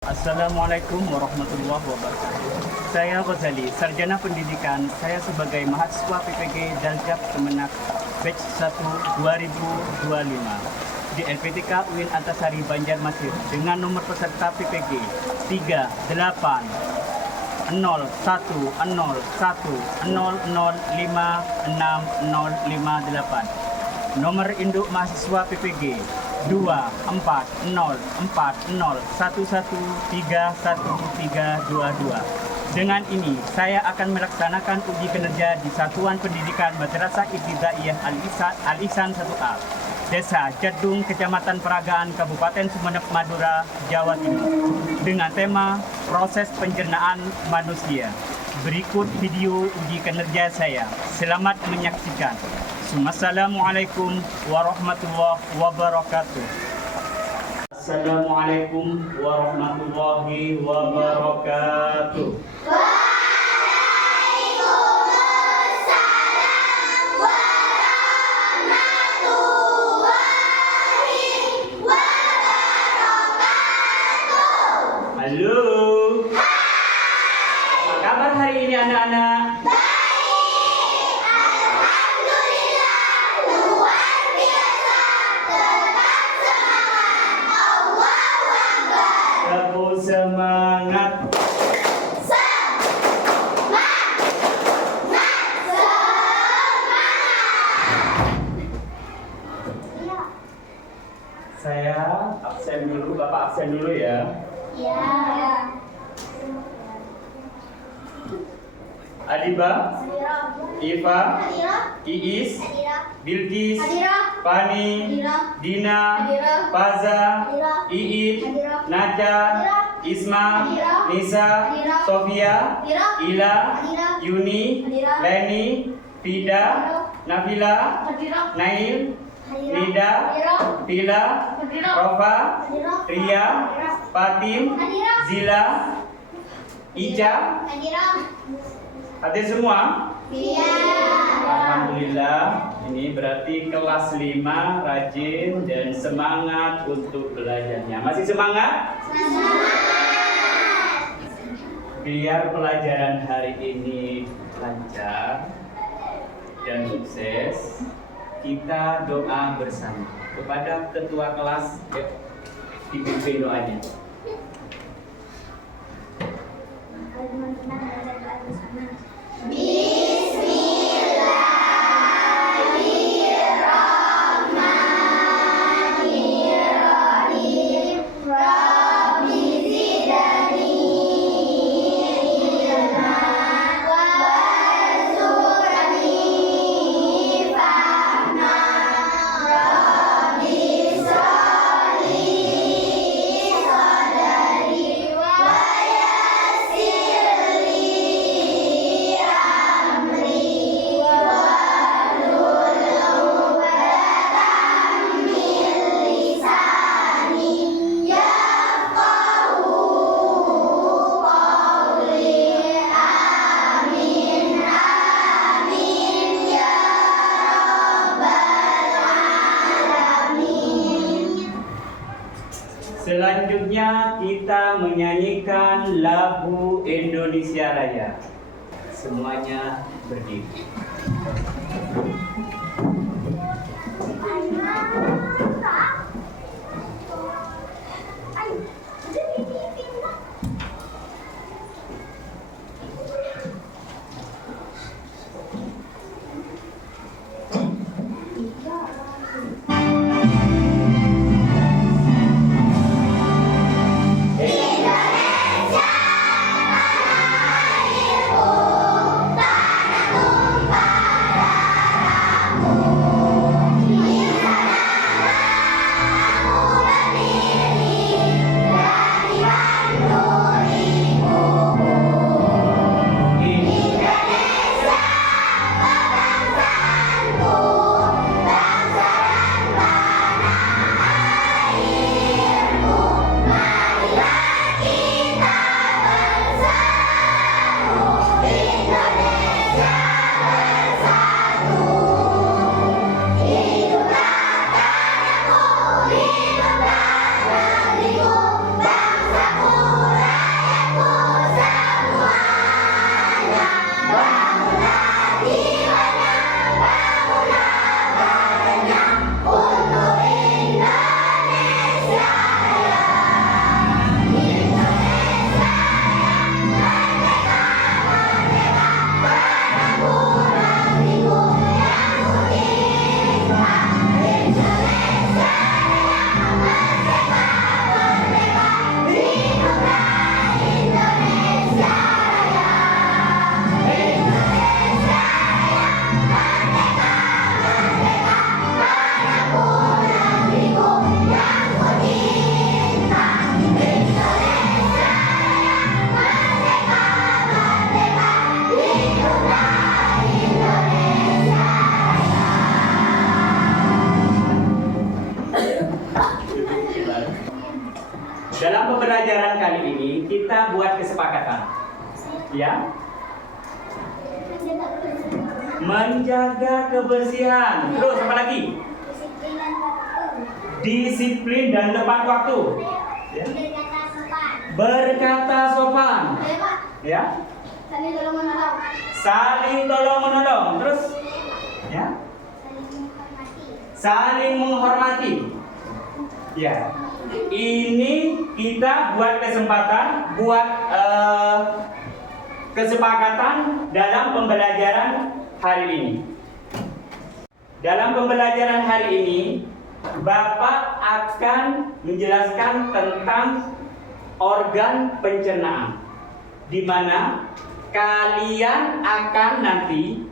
Assalamualaikum warahmatullahi wabarakatuh. Saya Ghazali, Sarjana Pendidikan. Saya sebagai mahasiswa PPG Daljab Kemenak Batch 1 2025 di LPTK UIN Antasari Banjarmasin dengan nomor peserta PPG 380110105658. Nomor induk mahasiswa PPG 240401131322. Dengan ini, saya akan melaksanakan uji kinerja di Satuan Pendidikan Madrasah Ibtidaiyah Al-Ihsan 1A, Desa Jadung, Kecamatan Peragaan, Kabupaten Sumeneb, Madura, Jawa Timur, dengan tema proses pencernaan manusia. Berikut video uji kinerja saya. Selamat menyaksikan. Assalamualaikum warahmatullahi wabarakatuh. Assalamualaikum warahmatullahi wabarakatuh. Waalaikumsalam warahmatullahi wabarakatuh. Halo. Apa kabar hari ini anak-anak? Semangat. Saya absen dulu, Bapak absen dulu ya. Ya. Adiba, Iva, Iis, Bilqis, Fani, Dina, Faza, Iit, Naja, Isma, Nisa, Sofia, Ila, Yuni, Leni, Fida, Nabila, Nail, Nida, Pila, Rofa, Ria, Fatim, Zila, Ica. Hadir semua? Iya. Alhamdulillah, ini berarti kelas 5 rajin dan semangat untuk belajarnya. Masih semangat? Semangat. Biar pelajaran hari ini lancar dan sukses, kita doa bersama kepada ketua kelas. Yuk, dipimpin doanya. Bismillahirrahmanirrahim. Rabbi zidni ilman warzuqni fahman. Rabbi sholli sadri wa yassir li amri wahlul 'uqdatam min lisani yafqahu qawli. Amin amin ya rabbal alamin. Selanjutnya kita menyanyikan lagu Indonesia Raya. Semuanya berdiri. Tanah tumpah darahmu. pembelajaran kali ini kita buat kesepakatan. Ya. Menjaga kebersihan. Terus apa lagi? Disiplin dan tepat waktu. Ya. Berkata sopan. Ya. Saling tolong menolong. Terus ya. Saling menghormati. Ya. Ini kita buat kesepakatan dalam pembelajaran hari ini. Dalam pembelajaran hari ini, Bapak akan menjelaskan tentang organ pencernaan, di mana kalian akan nanti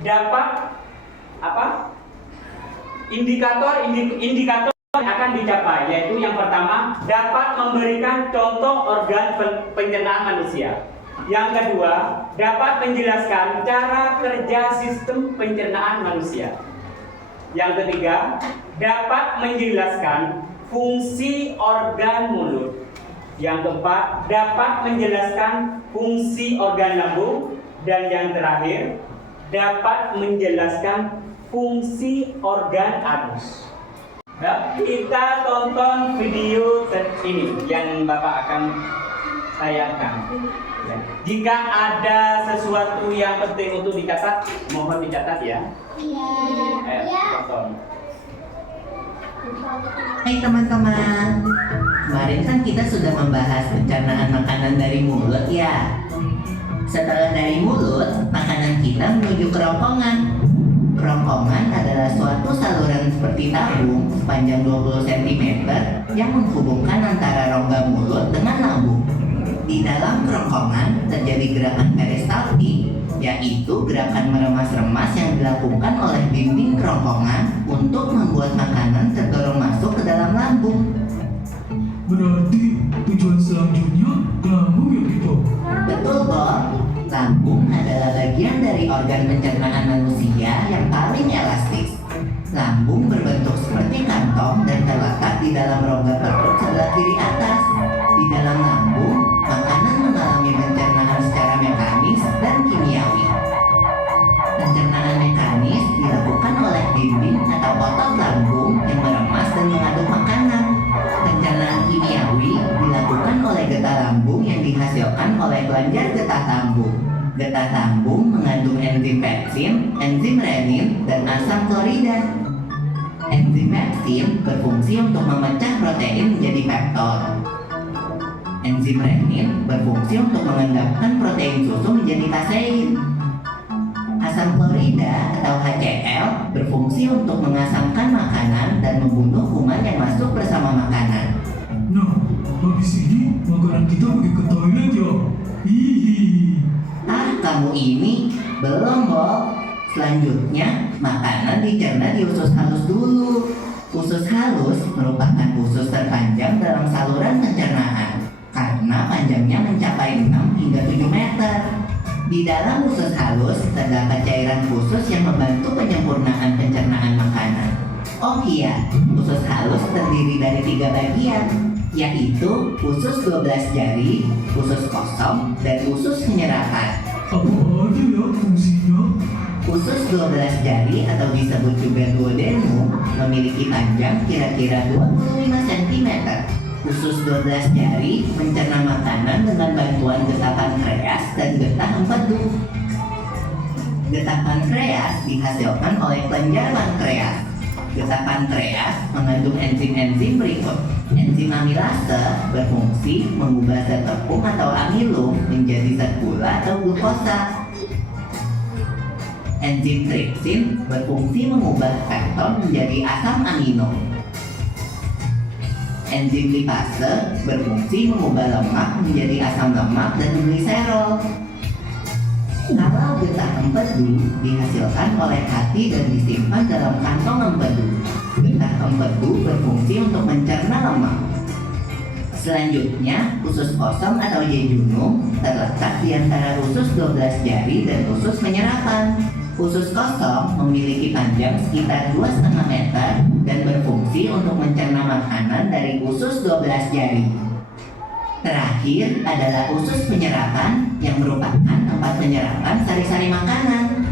dapat indikator yang akan dicapai, yaitu yang pertama dapat memberikan contoh organ pencernaan manusia. Yang kedua, dapat menjelaskan cara kerja sistem pencernaan manusia. Yang ketiga, dapat menjelaskan fungsi organ mulut. Yang keempat, dapat menjelaskan fungsi organ lambung. Dan yang terakhir, dapat menjelaskan fungsi organ anus. Nah, kita tonton video ini yang Bapak akan tayangkan. Ya. Jika ada sesuatu yang penting untuk dicatat, mohon dicatat ya. Ayo, tonton. Hai teman-teman, kemarin kan kita sudah membahas pencernaan makanan dari mulut ya. Setelah dari mulut, makanan kita menuju kerongkongan. Kerongkongan adalah suatu saluran seperti tabung sepanjang 20 cm yang menghubungkan antara rongga mulut dengan lambung. Di dalam kerongkongan terjadi gerakan peristaltik, yaitu gerakan meremas-remas yang dilakukan oleh dinding kerongkongan untuk membuat makanan terdorong masuk ke dalam lambung. Berarti tujuan selanjutnya ke lambung ya gitu? Betul, Bob. Lambung adalah bagian dari organ pencernaan manusia yang paling elastis. Lambung berbentuk seperti kantong dan terletak di dalam rongga perut sebelah kiri atas. Di dalam lambung, makanan mengalami pencernaan secara mekanis dan kimiawi. Pencernaan mekanis dilakukan oleh dinding atau otot lambung yang meremas dan mengaduk makanan. Pencernaan kimiawi dilakukan oleh getah lambung yang dihasilkan oleh kelenjar getah lambung. Getah lambung mengandung enzim pepsin, enzim renin, dan asam klorida. Enzim pepsin berfungsi untuk memecah protein menjadi peptol. Enzim renin berfungsi untuk mengendapkan protein susu menjadi kasein. Asam klorida atau HCl berfungsi untuk mengasamkan makanan dan membunuh kuman yang masuk bersama makanan. Nah, habis ini makanan kita pergi ke toilet ya? Hihi. Kamu ini belum, Bob. Selanjutnya, makanan dicerna di usus halus dulu. Usus halus merupakan usus terpanjang dalam saluran pencernaan karena panjangnya mencapai 6 hingga 7 meter. Di dalam usus halus terdapat cairan khusus yang membantu penyempurnaan pencernaan makanan. Oh iya, usus halus terdiri dari 3 bagian, yaitu usus 12 jari, usus kosong, dan usus penyerapan. Apa aja ya fungsinya? Usus 12 jari atau disebut juga duodenum memiliki panjang kira-kira 25 cm. Usus 12 jari mencerna makanan dengan bantuan getah pankreas dan getah empedu. Getah pankreas dihasilkan oleh kelenjar pankreas. Getah pankreas mengandung enzim-enzim berikut. Enzim amilase berfungsi mengubah zat tepung atau amilum menjadi zat gula atau glukosa. Enzim tripsin berfungsi mengubah pekton menjadi asam amino. Enzim lipase berfungsi mengubah lemak menjadi asam lemak dan gliserol. Kalau getah empedu dihasilkan oleh hati dan disimpan dalam kantong empedu. Getah empedu berfungsi untuk mencerna lemak. Selanjutnya, usus kosong atau jejunum terletak di antara usus 12 jari dan usus penyerapan. Usus kosong memiliki panjang sekitar 2,5 meter dan berfungsi untuk mencerna makanan dari usus 12 jari. Terakhir adalah usus penyerapan yang merupakan tempat penyerapan sari-sari makanan.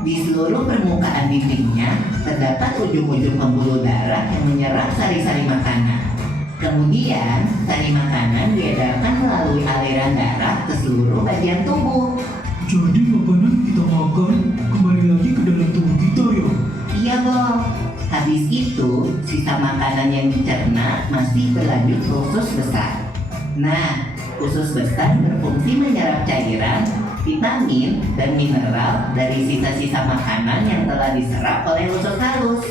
Di seluruh permukaan dindingnya terdapat ujung-ujung pembuluh darah yang menyerap sari-sari makanan. Kemudian, sari makanan diedarkan melalui aliran darah ke seluruh bagian tubuh. Jadi makanan kita makan kembali lagi ke dalam tubuh kita ya? Iya, Bob. Habis itu, sisa makanan yang dicerna masih berlanjut ke usus besar. Nah, usus besar berfungsi menyerap cairan, vitamin, dan mineral dari sisa-sisa makanan yang telah diserap oleh usus halus.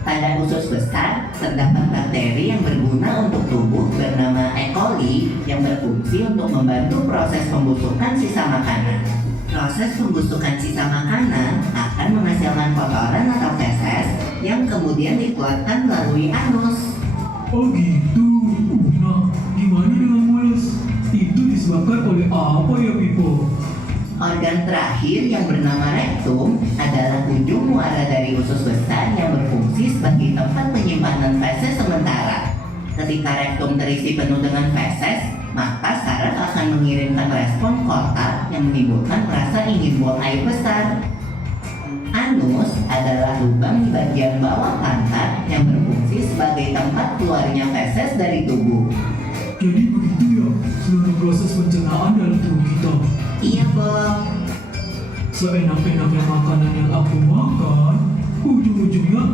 Pada usus besar, terdapat bakteri yang berguna untuk tubuh bernama E. coli yang berfungsi untuk membantu proses pembusukan sisa makanan. Proses pembusukan sisa makanan akan menghasilkan kotoran atau feses yang kemudian dikeluarkan melalui anus. Oh gitu. Nah, gimana dengan mules? Itu disebabkan oleh apa ya, Pipo? Organ terakhir yang bernama rektum adalah ujung muara dari usus besar yang berfungsi sebagai tempat penyimpanan feses sementara. Ketika rektum terisi penuh dengan feses, maka saraf akan mengirimkan respon kotak yang menimbulkan rasa ingin buang air besar. Anus adalah lubang di bagian bawah pantat yang berfungsi sebagai tempat keluarnya feses dari tubuh. Jadi begitu ya seluruh proses pencernaan dalam tubuh kita. Iya, Bob. Seenak-enaknya makanan yang aku makan, ujung-ujungnya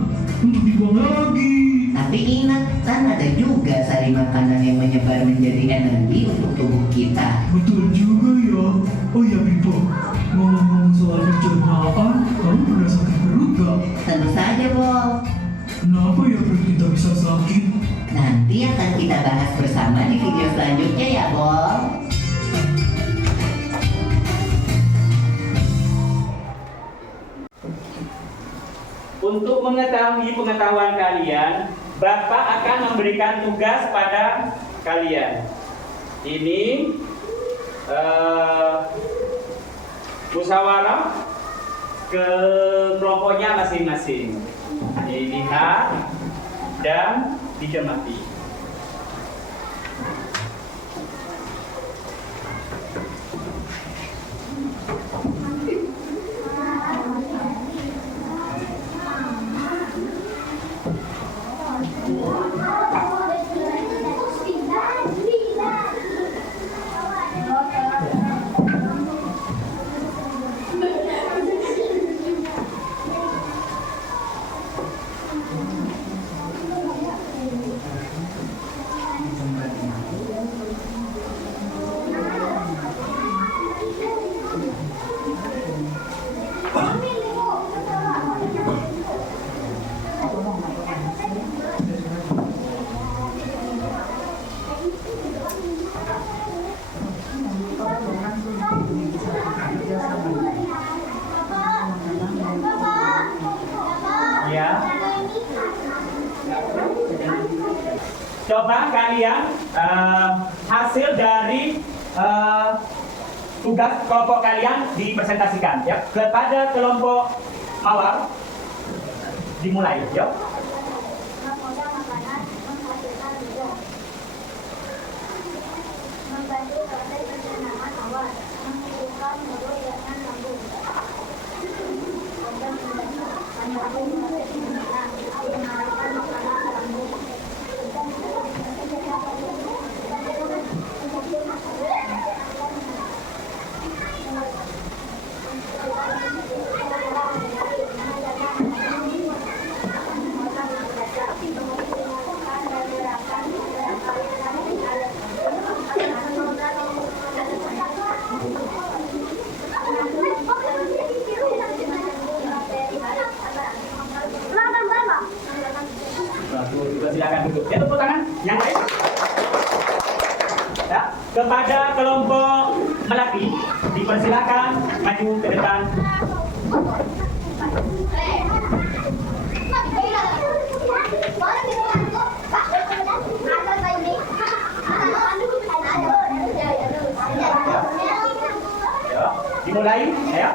untuk dibuang lagi. Tapi ingat, kan ada juga sari makanan yang menyebar menjadi energi untuk tubuh kita. Betul juga ya. Oh ya, Pipo, ngomong-ngomong soal pencernaan, kamu pernah sakit perut gak? Tentu saja, Bob. Kenapa ya perut kita bisa sakit? Nanti akan kita bahas bersama di video selanjutnya ya, Bob. Untuk mengetahui pengetahuan kalian, Bapak akan memberikan tugas pada kalian. Ini musyawarah ke kelompoknya masing-masing. Dilihat dan dicermati. Ya. Coba kalian hasil dari tugas kelompok kalian dipresentasikan ya kepada kelompok Mawar. Dimulai, yuk. Membantu proses pencernaan awal, menghidupkan mulut dengan lambung. Membantu proses pencernaan, mengalirkan makanan ke lambung. Silakan duduk. Ya, tepuk tangan. Yang lain. Ya, kepada kelompok melati dipersilakan maju ke depan. Ya, dimulai, ya.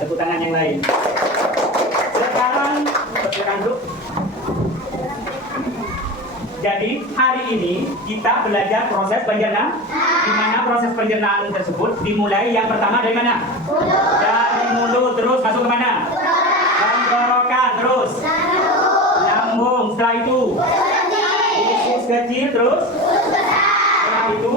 tepuk tangan yang lain. Sekarang persilakan duduk. Jadi hari ini kita belajar proses pencernaan. Di mana proses pencernaan tersebut dimulai yang pertama dari mana? Dari mulut, terus masuk ke mana? Tenggorokan, terus lambung, setelah itu usus kecil, terus setelah itu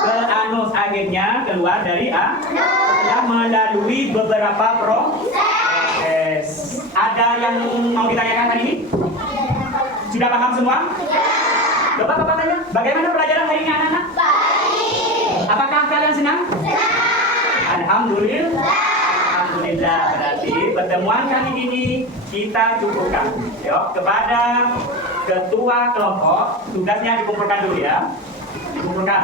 ke anus, akhirnya keluar dari setelah melalui beberapa proses. Ada yang mau ditanyakan hari ini? Sudah paham semua? Coba Bapak tanya, bagaimana pelajaran hari ini anak-anak? Baik. Apakah kalian senang? Senang. Alhamdulillah. Alhamdulillah. Berarti pertemuan kali ini kita cukupkan. Yuk, kepada ketua kelompok, tugasnya dikumpulkan dulu ya. Dikumpulkan.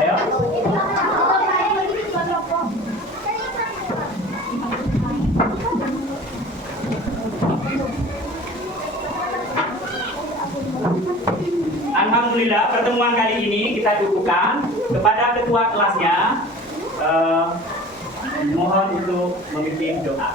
Ayo. Alhamdulillah, pertemuan kali ini kita cukupkan. Kepada ketua kelasnya, mohon untuk memimpin doa.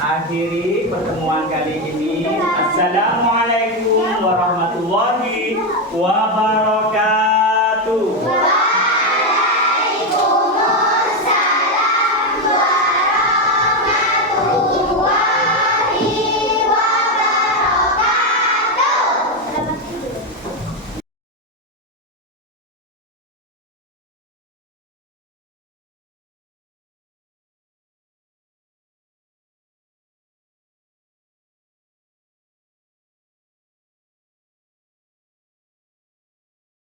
Akhiri pertemuan kali ini. Assalamualaikum warahmatullahi wabarakatuh.